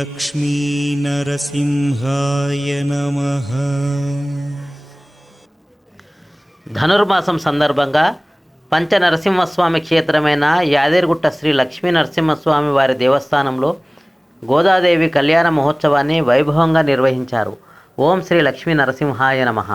లక్ష్మీనరసింహాయ నమః. ధనుర్మాసం సందర్భంగా పంచనరసింహస్వామి క్షేత్రమైన యాదగిరిగుట్ట శ్రీ లక్ష్మీ నరసింహస్వామి వారి దేవస్థానంలో గోదాదేవి కళ్యాణ మహోత్సవాన్ని వైభవంగా నిర్వహించారు. ఓం శ్రీ లక్ష్మీ నరసింహాయ నమః.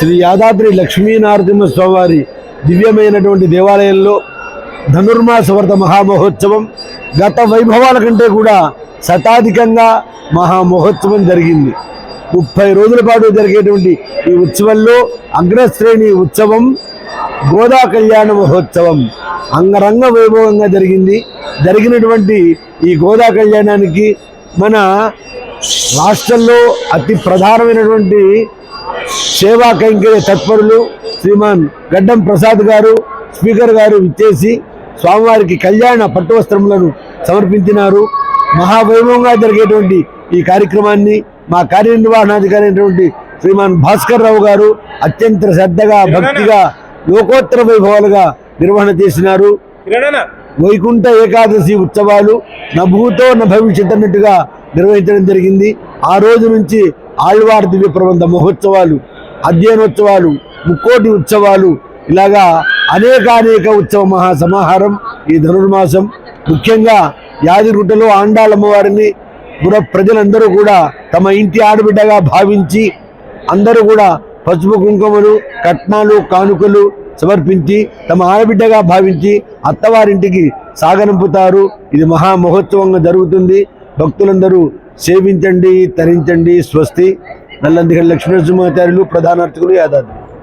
శ్రీ యాదాద్రి లక్ష్మీనరసింహ స్వామివారి దివ్యమైనటువంటి దేవాలయంలో ధనుర్మాస వ్రత మహామహోత్సవం గత వైభవాల కంటే కూడా శతాధికంగా మహామహోత్సవం జరిగింది. 30 రోజుల పాటు జరిగేటువంటి ఈ ఉత్సవంలో అగ్రశ్రేణి ఉత్సవం గోదా కళ్యాణ మహోత్సవం అంగరంగ వైభవంగా జరిగినటువంటి ఈ గోదా కళ్యాణానికి మన రాష్ట్రంలో అతి ప్రధానమైనటువంటి సేవా కైంకర్య తత్పరులు శ్రీమాన్ గడ్డం ప్రసాద్ గారు స్పీకర్ గారు విచ్చేసి స్వామివారికి కళ్యాణ పట్టు వస్త్రములను సమర్పించినారు. మహావైభవంగా జరిగేటువంటి ఈ కార్యక్రమాన్ని మా కార్యనిర్వహణాధికారి అయినటువంటి శ్రీమాన్ భాస్కర్ రావు గారు అత్యంత శ్రద్ధగా భక్తిగా లోకోత్తర వైభవాలుగా నిర్వహణ చేసినారు. వైకుంఠ ఏకాదశి ఉత్సవాలు నభూతో భవిష్యత్ అన్నట్టుగా నిర్వహించడం జరిగింది. ఆ రోజు నుంచి ఆళ్వార్ దివ్య ప్రబంధ మహోత్సవాలు, అధ్యయనోత్సవాలు, ముక్కోటి ఉత్సవాలు, ఇలాగా అనేక ఉత్సవ మహాసమాహారం ఈ ధనుర్మాసం. ముఖ్యంగా యాదిగుట్టలో ఆండాళమ్మవారిని పుర ప్రజలందరూ కూడా తమ ఇంటి ఆడబిడ్డగా భావించి అందరూ కూడా పసుపు కుంకుమలు, కట్నాలు, కానుకలు సమర్పించి తమ ఆడబిడ్డగా భావించి అత్తవారింటికి సాగనంపుతారు. ఇది మహామహోత్సవంగా జరుగుతుంది. భక్తులందరూ సేవించండి, తరించండి. స్వస్తి. నల్లందిగల లక్ష్మీనరసింహాచార్యులు, ప్రధాన అర్చకులు, యాదాద్రి.